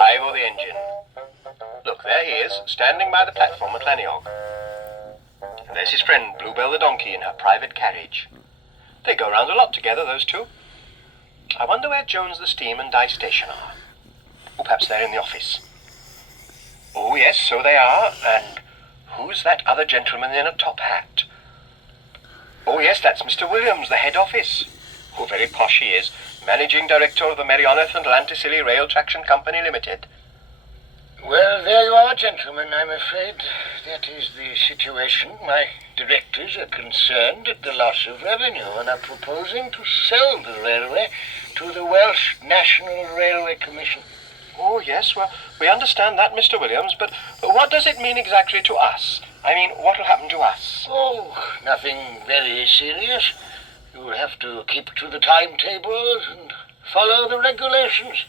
Ivor the engine. Look, there he is, standing by the platform at Laniog. And there's his friend, Bluebell the donkey, in her private carriage. They go round a lot together, those two. I wonder where Jones the steam and Dye station are. Oh, perhaps they're in the office. Oh, yes, so they are. And who's that other gentleman in a top hat? Oh, yes, that's Mr. Williams, the head office. Oh, very posh he is. Managing Director of the Merioneth and Lanticilly Rail Traction Company Limited. Well, there you are, gentlemen. I'm afraid that is the situation. My directors are concerned at the loss of revenue and are proposing to sell the railway to the Welsh National Railway Commission. Oh, yes, well, we understand that, Mr. Williams, but what does it mean exactly to us? I mean, what will happen to us? Oh, nothing very serious. You'll have to keep to the timetables and follow the regulations.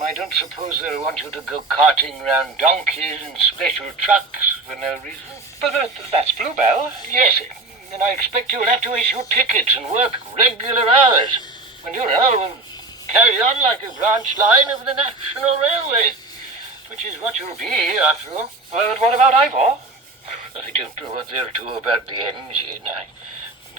I don't suppose they'll want you to go carting round donkeys in special trucks for no reason. But that's Bluebell. Yes, and I expect you'll have to issue tickets and work regular hours. And you know, will carry on like a branch line of the National Railway, which is what you'll be, after all. Well, but what about Ivor? I don't know what they'll do about the engine. I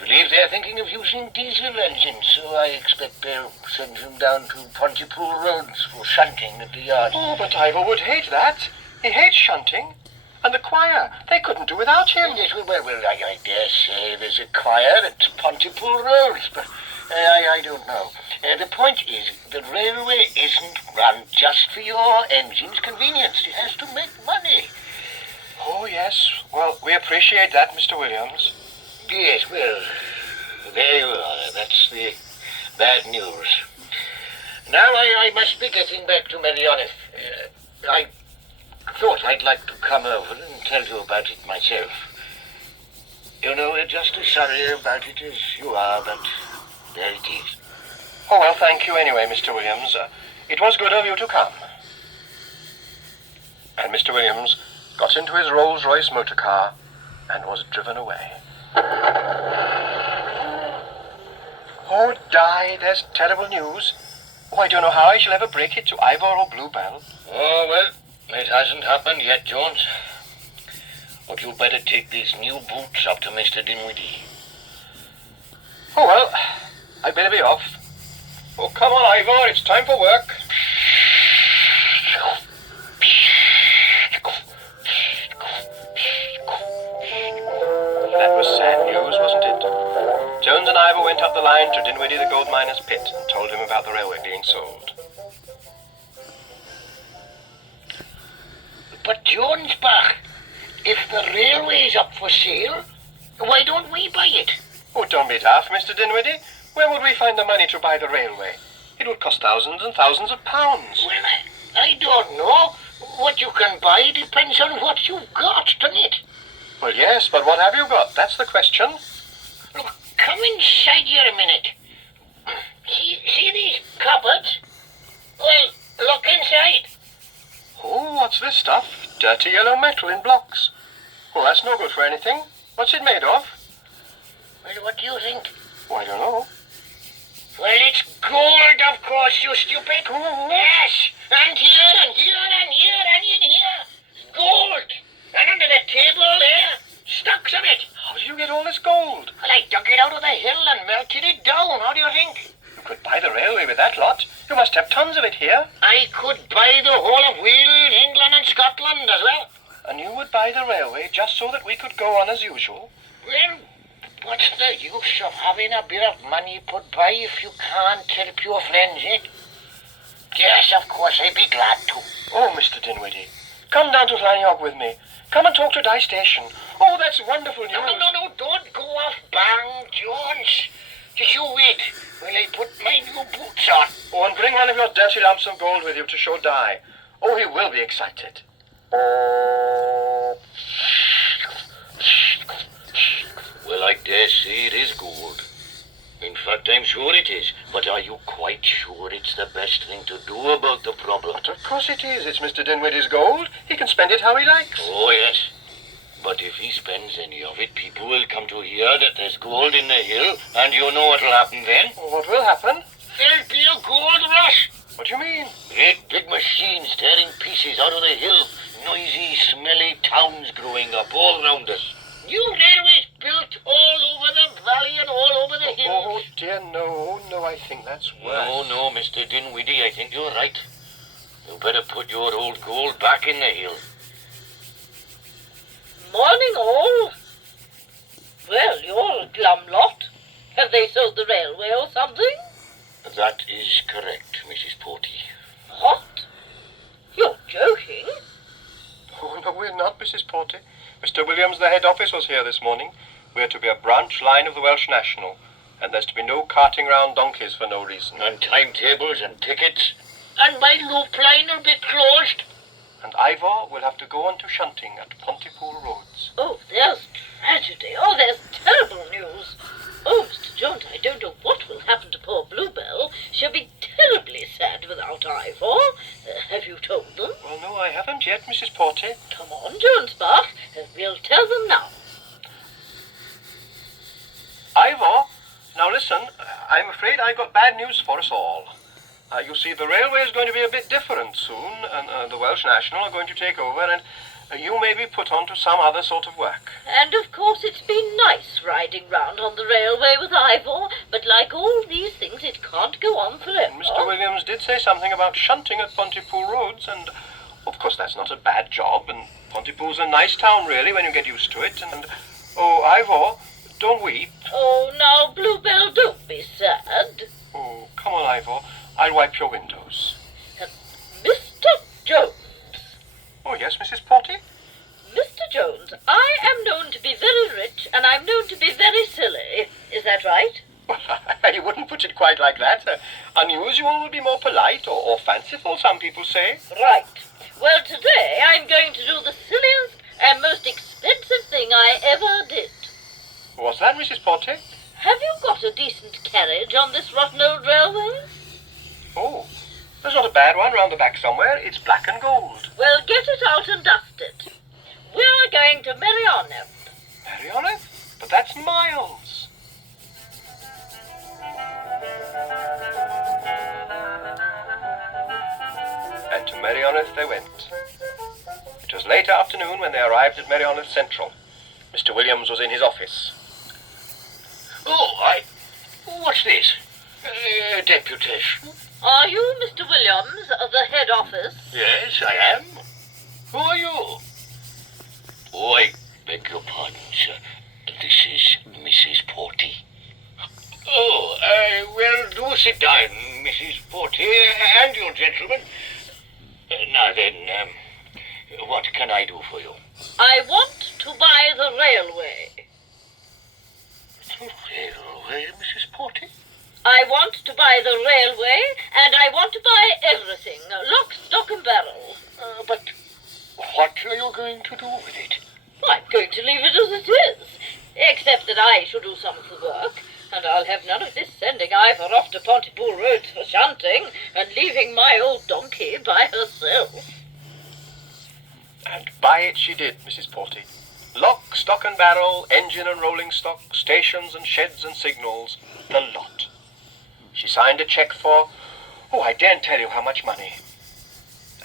believe they're thinking of using diesel engines, so I expect they'll send him down to Pontypool Roads for shunting at the yard. Oh, but Ivor would hate that. He hates shunting. And the choir, they couldn't do without him. Yes, well, I dare say there's a choir at Pontypool Roads, but I don't know. The point is, the railway isn't run just for your engine's convenience. It has to make money. Oh, yes. Well, we appreciate that, Mr. Williams. Yes, well, there you are. That's the bad news. Now I must be getting back to Merioneth. I thought I'd like to come over and tell you about it myself. You know, we're just as sorry about it as you are, but there it is. Oh, well, thank you anyway, Mr. Williams. It was good of you to come. And Mr. Williams got into his Rolls-Royce motor car and was driven away. Oh, Di, there's terrible news. Oh, I don't know how I shall ever break it to Ivor or Bluebell. Oh, well, it hasn't happened yet, Jones. But you'd better take these new boots up to Mr. Dinwiddie. Oh, well, I'd better be off. Oh, come on, Ivor, it's time for work. That was sad news, wasn't it? Jones and Ivor went up the line to Dinwiddie the gold miner's pit and told him about the railway being sold. But Jones, Bach, if the railway's up for sale, why don't we buy it? Oh, don't be daft, Mr. Dinwiddie. Where would we find the money to buy the railway? It would cost thousands and thousands of pounds. Well, I don't know. What you can buy depends on what you've got, doesn't it? Well, yes, but what have you got? That's the question. Look, come inside here a minute. See these cupboards? Well, look inside. Oh, what's this stuff? Dirty yellow metal in blocks. Oh, that's no good for anything. What's it made of? Well, what do you think? Oh, I don't know. Well, it's gold, of course, you stupid. Yes, and here, and here, and here, and in here. Gold. And under the table there, stacks of it. How did you get all this gold? Well, I dug it out of the hill and melted it down. How do you think? You could buy the railway with that lot. You must have tons of it here. I could buy the whole of Wales, England and Scotland as well. And you would buy the railway just so that we could go on as usual? Well, what's the use of having a bit of money put by if you can't help your friends, eh? Yes, of course, I'd be glad to. Oh, Mr. Dinwiddie, come down to Laniog with me. Come and talk to Dye Station. Oh, that's wonderful news. No, don't go off bang, Jones. Just you wait while I put my new boots on. Oh, and bring one of your dirty lumps of gold with you to show Dye. Oh, he will be excited. Well, I dare say it is gold. In fact, I'm sure it is. But are you quite sure it's the best thing to do about the problem? But of course it is. It's Mr. Dinwiddie's gold. He can spend it how he likes. Oh, yes. But if he spends any of it, people will come to hear that there's gold in the hill, and you know what'll happen then? What will happen? There'll be a gold rush. What do you mean? Great big machines tearing pieces out of the hill. Noisy, smelly towns growing up all around us. New railways built all over the valley and all over the hills. Oh dear, no, no, I think that's worse. No, Mr. Dinwiddie, I think you're right. You better put your old gold back in the hill. Morning, all. Well, you're a glum lot. Have they sold the railway or something? That is correct, Mrs. Porty. What? You're joking? Oh, no, we're not, Mrs. Porty. Mr. Williams, the head office, was here this morning. We're to be a branch line of the Welsh National, and there's to be no carting round donkeys for no reason. And timetables and tickets. And my loop line will be closed. And Ivor will have to go on to shunting at Pontypool Roads. Oh, there's tragedy. Oh, there's terrible news. Oh, Mr. Jones, I don't know what will happen to poor Bluebell. She'll be terribly sad without Ivor. Have you told them? Well, no, I haven't yet, Mrs. Porty. Come on, Jones Bart. We'll tell them now. Ivor, now listen, I'm afraid I've got bad news for us all. You see, the railway is going to be a bit different soon, and the Welsh National are going to take over, and you may be put on to some other sort of work. And of course it's been nice riding round on the railway with Ivor, but like all these things, it can't go on forever. Mr. Williams did say something about shunting at Pontypool Roads, and of course that's not a bad job, and Pontypool's a nice town really when you get used to it, and oh, Ivor, don't weep. Oh, now, Bluebell, don't be sad. Oh, come on, Ivor, I'll wipe your windows. Mr. Jones. Oh, yes, Mrs. Porty? Mr. Jones, I am known to be very rich, and I'm known to be very silly. Is that right? Well, you wouldn't put it quite like that. Unusual would be more polite, or fanciful, some people say. Right. Well, today I'm going to do the silliest and most expensive thing I ever did. What's that, Mrs. Porty? Have you got a decent carriage on this rotten old railway? Oh, there's not a bad one round the back somewhere. It's black and gold. Well, get it out and dust it. We're going to Merioneth. Merioneth? But that's miles. And to Merioneth they went. It was late afternoon when they arrived at Merioneth Central. Mr. Williams was in his office. Oh, what's this? Deputation? Are you Mr. Williams of the head office? Yes, I am. Who are you? Oh, I beg your pardon, sir. This is Mrs. Porty. Oh, well, do sit down, Mrs. Porty, and you gentlemen. Now then, what can I do for you? I want to buy the railway. The railway, Mrs. Porty? I want to buy the railway, and I want to buy everything, lock, stock, and barrel. But what are you going to do with it? I'm going to leave it as it is, except that I shall do some of the work, and I'll have none of this sending Ivor off to Pontypool Roads for shunting, and leaving my old donkey by herself. And buy it she did, Mrs. Porty. Lock, stock and barrel, engine and rolling stock, stations and sheds and signals, the lot. She signed a cheque for, I daren't tell you how much money.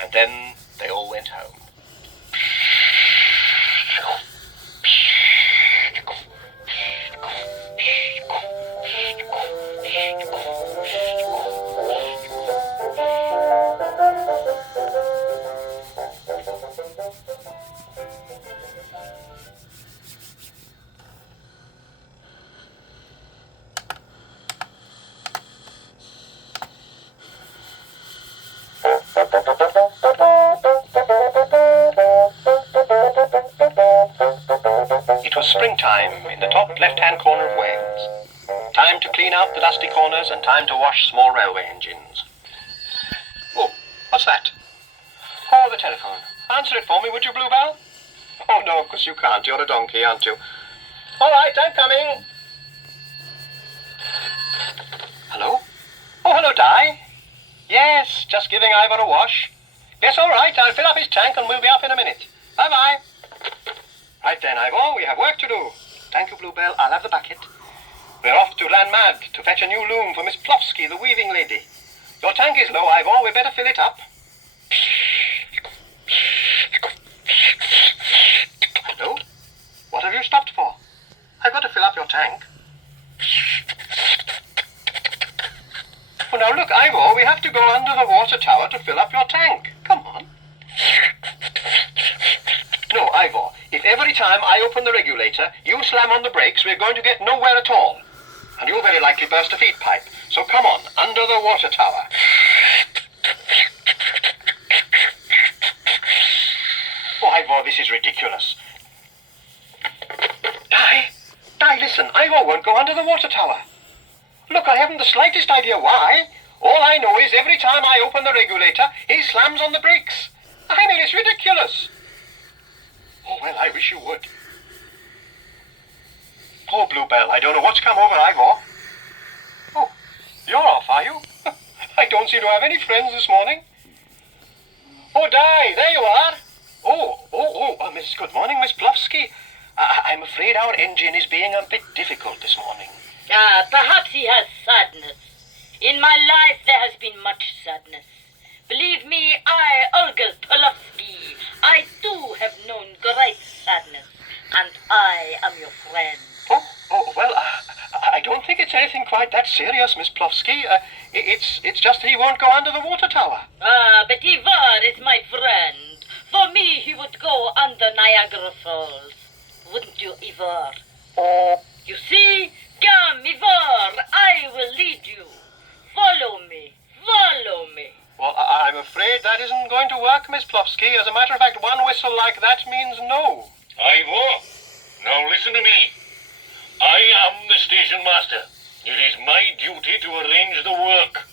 And then they all went home. It was springtime in the top left-hand corner of Wales. Time to clean out the dusty corners and time to wash small railway engines. Oh, what's that? Oh, the telephone. Answer it for me, would you, Bluebell? Oh, no, of course you can't. You're a donkey, aren't you? All right, I'm coming. Hello? Oh, hello, Di. Yes, just giving Ivor a wash. Yes, all right, I'll fill up his tank and we'll be up in a minute. Bye-bye. Right then, Ivor, we have work to do. Thank you, Bluebell. I'll have the bucket. We're off to Ranmad to fetch a new loom for Miss Plofsky, the weaving lady. Your tank is low, Ivor. We better fill it up. Hello? What have you stopped for? I've got to fill up your tank. Oh, now look, Ivor, we have to go under the water tower to fill up your tank. Come on. No, Ivor, if every time I open the regulator, you slam on the brakes, we're going to get nowhere at all. And you'll very likely burst a feed pipe. So come on, under the water tower. Oh, Ivor, this is ridiculous. Di, listen, Ivor won't go under the water tower. Look, I haven't the slightest idea why. All I know is every time I open the regulator, he slams on the brakes. I mean, it's ridiculous. Oh, well, I wish you would. Poor Bluebell, I don't know what's come over Ivor. Oh, you're off, are you? I don't seem to have any friends this morning. Oh, Di, there you are. Good morning, Miss Plofsky. I'm afraid our engine is being a bit difficult this morning. Perhaps he has sadness. In my life there has been much sadness. Believe me, I, Olga Polofsky, I too have known great sadness, and I am your friend. Well, I don't think it's anything quite that serious, Miss Plofsky. It's just that he won't go under the water tower. But Ivor is my friend. For me, he would go under Niagara Falls. Wouldn't you, Ivor? You see? Come, Ivor, I will lead you. Follow me. Follow me. Well, I'm afraid that isn't going to work, Miss Plofsky. As a matter of fact, one whistle like that means no. Ivor, now listen to me. I am the station master. It is my duty to arrange the work.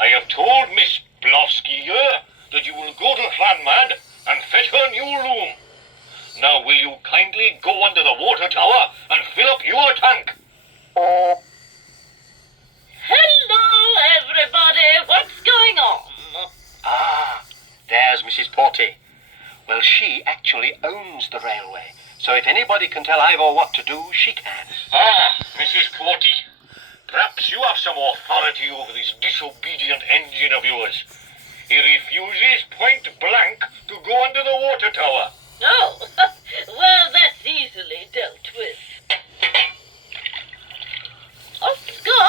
I have told Miss Plofsky here that you will go to Ranmad and fetch her new loom. Now will you kindly go under the water tower and fill up your tank? Hello, everybody. What's going on? There's Mrs. Porty. Well, she actually owns the railway. So if anybody can tell Ivor what to do, she can. Mrs. Porty. Perhaps you have some authority over this disobedient engine of yours. He refuses point blank to go under the water tower. Oh, well, that's easily dealt with. Oscar,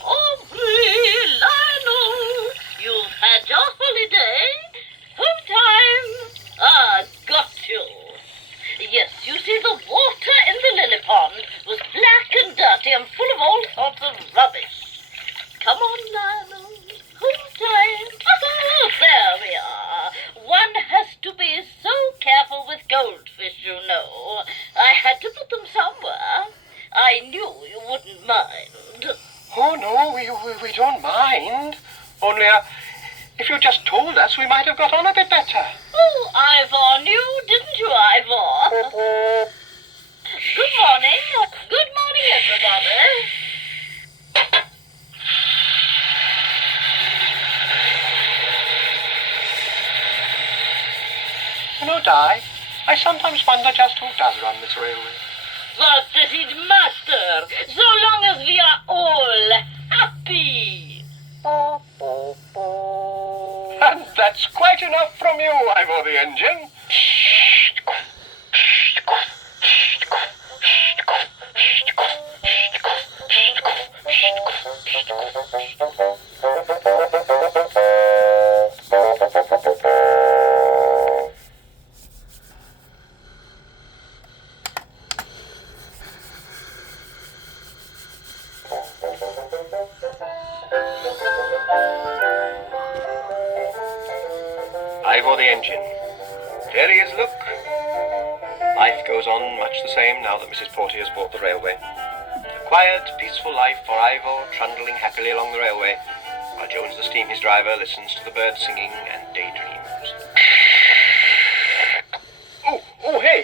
Aubrey, Lionel, you've had your holiday. Home time. Got you. Yes, you see, the water in the lily pond was black and dirty and full of all sorts of rubbish. Come on, Lionel. Home time. Oh, there we are. One has to be so careful with goldfish, you know. I had to put them somewhere. I knew you wouldn't mind. Oh, no, we don't mind. Only, if you just told us, we might have got on a bit better. Oh, Ivor knew, didn't you, Ivor? Good morning. Good morning, everybody. You know, Di, I sometimes wonder just who does run this railway. But this is master, so long as we are all happy. And that's quite enough from you, Ivor the engine. Ivor the engine. There he is, look. Life goes on much the same now that Mrs. Porty has bought the railway. A quiet, peaceful life for Ivor, trundling happily along the railway, while Jones the steam his driver listens to the birds singing and daydreams.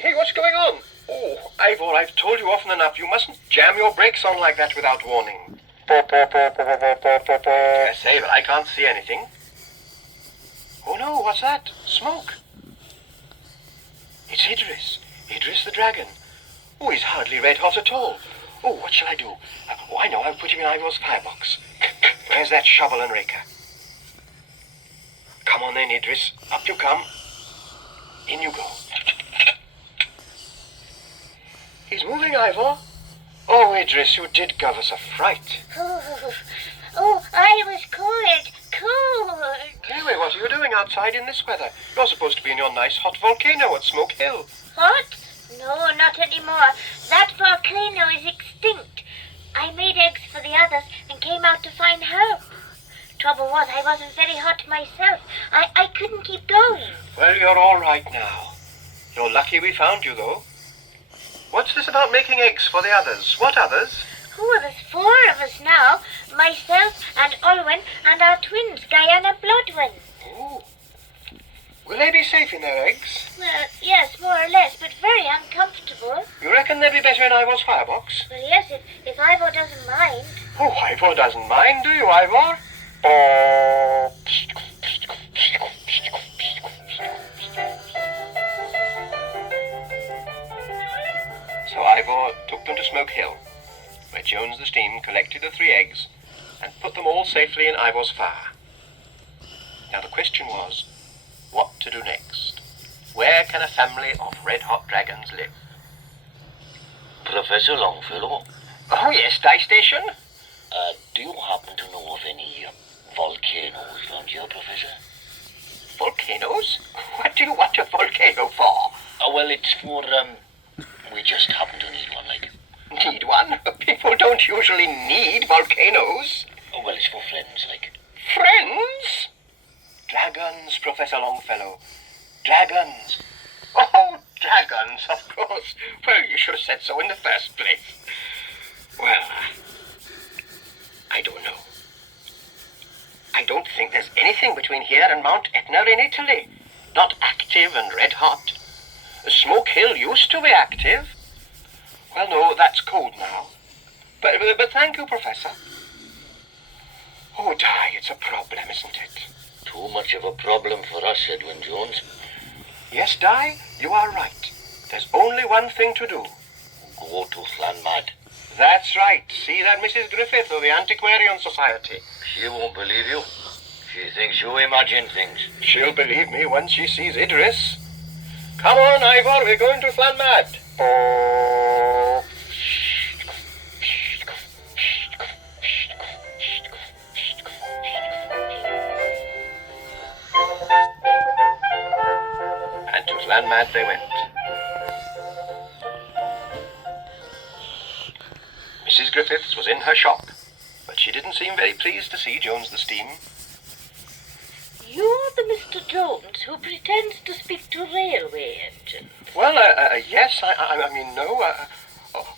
Hey, what's going on? Oh, Ivor, I've told you often enough, you mustn't jam your brakes on like that without warning. I say, but I can't see anything. Oh no, what's that? Smoke. It's Idris. Idris the dragon. Oh, he's hardly red hot at all. Oh, what shall I do? Oh, I know, I'll put him in Ivor's firebox. Where's that shovel and raker? Come on then, Idris. Up you come. In you go. He's moving, Ivor. Oh, Idris, you did give us a fright. Oh, I was cold. Anyway, what are you doing outside in this weather? You're supposed to be in your nice hot volcano at Smoke Hill. Hot? No, not anymore. That volcano is extinct. I made eggs for the others and came out to find help. Trouble was, I wasn't very hot myself. I couldn't keep going. Well, you're all right now. You're lucky we found you, though. What's this about making eggs for the others? What others? Oh, there's 4 of us now. Myself and Olwen and our twins, Guyana Bloodwin. Oh. Will they be safe in their eggs? Well, yes, more or less, but very uncomfortable. You reckon they'll be better in Ivor's firebox? Well, yes, if Ivor doesn't mind. Oh, Ivor doesn't mind, do you, Ivor? Oh. So Ivor took them to Smoke Hill, where Jones the Steam collected the 3 eggs and put them all safely in Ivor's fire. Now the question was, what to do next? Where can a family of red-hot dragons live? Professor Longfellow, Oh yes, Dice Station. do you happen to know of any volcanoes around here, Professor? Volcanoes? What do you want a volcano for? Well, it's for, we just happen to need one, like. Need one? People don't usually need volcanoes. Oh, well, it's for friends, like. Friends? Dragons, Professor Longfellow. Dragons. Oh, dragons, of course. Well, you should have said so in the first place. Well, I don't know. I don't think there's anything between here and Mount Etna in Italy. Not active and red hot. Smoke Hill used to be active. Well, no, that's cold now. But thank you, Professor. Oh, Di, it's a problem, isn't it? Too much of a problem for us, Edwin Jones. Yes, Di, you are right. There's only one thing to do. Go to Llanmad. That's right. See that Mrs. Griffith of the Antiquarian Society. She won't believe you. She thinks you imagine things. She'll believe me once she sees Idris. Come on, Ivor, we're going to Llanmad. Oh. And to Llanmad they went. Mrs. Griffiths was in her shop, but she didn't seem very pleased to see Jones the Steam. You're the Mr. Jones who pretends to speak to railway engines. Well, yes, I mean, no.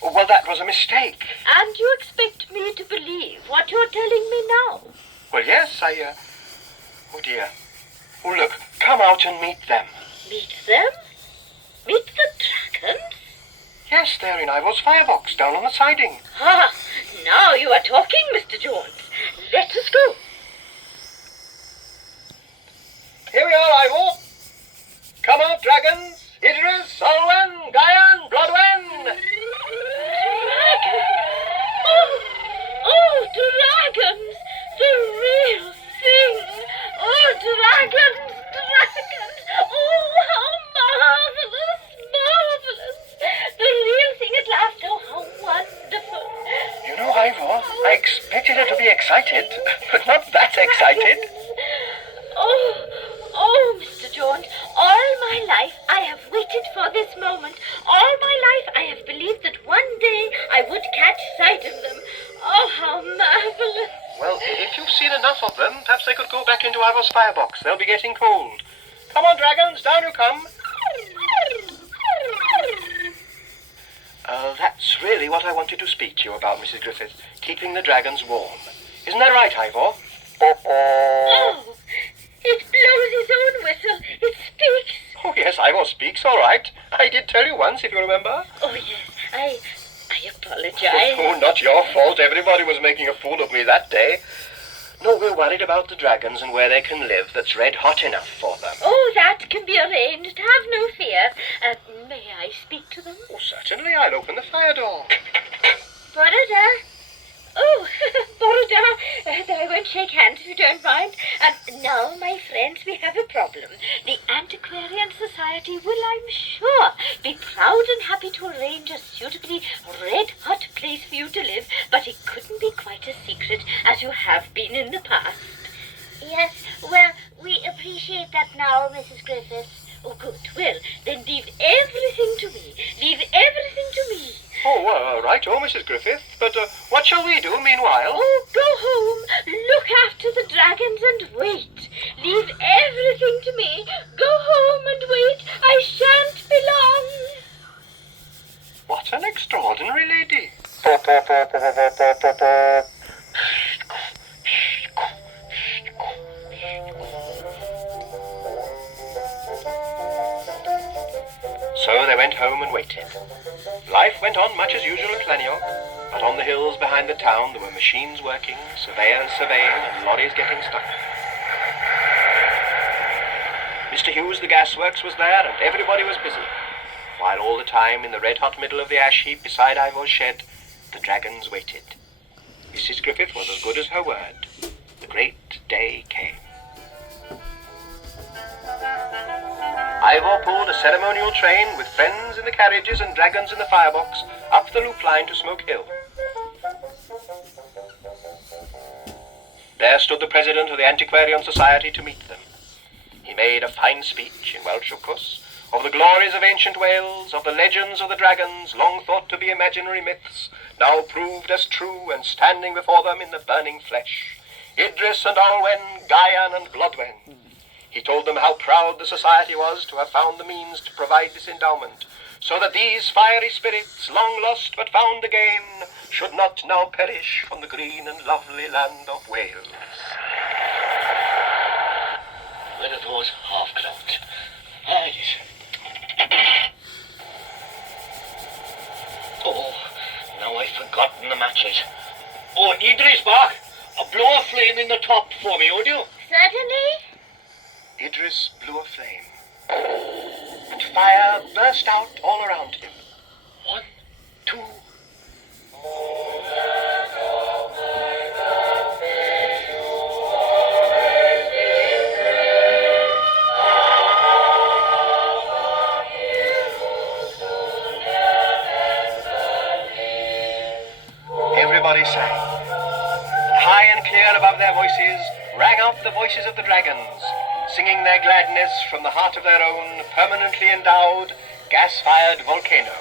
Well, that was a mistake. And you expect me to believe what you're telling me now? Well, yes, oh, dear. Oh, look, come out and meet them. Meet them? Meet the dragons? Yes, they're in Ivor's firebox, down on the siding. Ah, now you are talking, Mr. Jones. Let us go. Here we are, Ivor. Come out, dragons. Idris, Olwen, Gyan, Bloodwen. Oh, dragons! The real thing! Oh, dragons! Oh, how marvelous! The real thing at last! Oh, how wonderful! You know, Ivor, I expected her to be excited, but not that excited. Oh, Mr. Jones, all my life I have waited for this moment. All my life I have believed that one day I would catch sight of them. Oh, how marvelous! Well, if you've seen enough of them, perhaps they could go back into Ivor's firebox. They'll be getting cold. Come on, dragons, down you come. That's really what I wanted to speak to you about, Mrs. Griffith. Keeping the dragons warm. Isn't that right, Ivor? Oh, it blows its own whistle. It speaks. Oh, yes, Ivor speaks, all right. I did tell you once, if you remember. Oh, yes, I apologize. Oh, not your fault. Everybody was making a fool of me that day. No, we're worried about the dragons and where they can live that's red hot enough for them. Oh, that can be arranged. Have no fear. May I speak to them? Oh, certainly. I'll open the fire door. Boroda, Oh, Boroda, I won't shake hands if you don't mind. And now, my friends, we have a problem. The Antiquarian Society will, I'm sure, be proud and happy to arrange a suitably red-hot place for you to live, but it couldn't be quite as secret as you have been in the past. yes, well, we appreciate that now, Mrs. Griffiths. Oh, good. Well, then leave everything to me. Leave everything to me. Oh, right, Mrs. Griffith. But what shall we do meanwhile? Oh, go home, look after the dragons and wait. Leave everything to me. Go home and wait. I shan't be long. What an extraordinary lady. So they went home and waited. Life went on much as usual at Llanioch, but on the hills behind the town there were machines working, surveyors surveying, and lorries getting stuck. Mr. Hughes, the gasworks, was there, and everybody was busy, while all the time in the red-hot middle of the ash heap beside Ivor's shed, the dragons waited. Mrs. Griffith was as good as her word. The great day came. Ivor pulled a ceremonial train with friends in the carriages and dragons in the firebox up the loop line to Smoke Hill. There stood the president of the Antiquarian Society to meet them. He made a fine speech, in Welsh of course, of the glories of ancient Wales, of the legends of the dragons, long thought to be imaginary myths, now proved as true and standing before them in the burning flesh. Idris and Olwen, Gaian and Blodwen. He told them how proud the society was to have found the means to provide this endowment, so that these fiery spirits, long lost but found again, should not now perish from the green and lovely land of Wales. Where are those half-clowns? Ah, yes. Oh, now I've forgotten the matches. Oh, Idris, Bach, blow a flame in the top for me, would you? Certainly. Idris blew a flame, and fire burst out all around him. 1, 2. Everybody sang. High and clear above their voices rang out the voices of the dragons, singing their gladness from the heart of their own, permanently endowed, gas-fired volcano.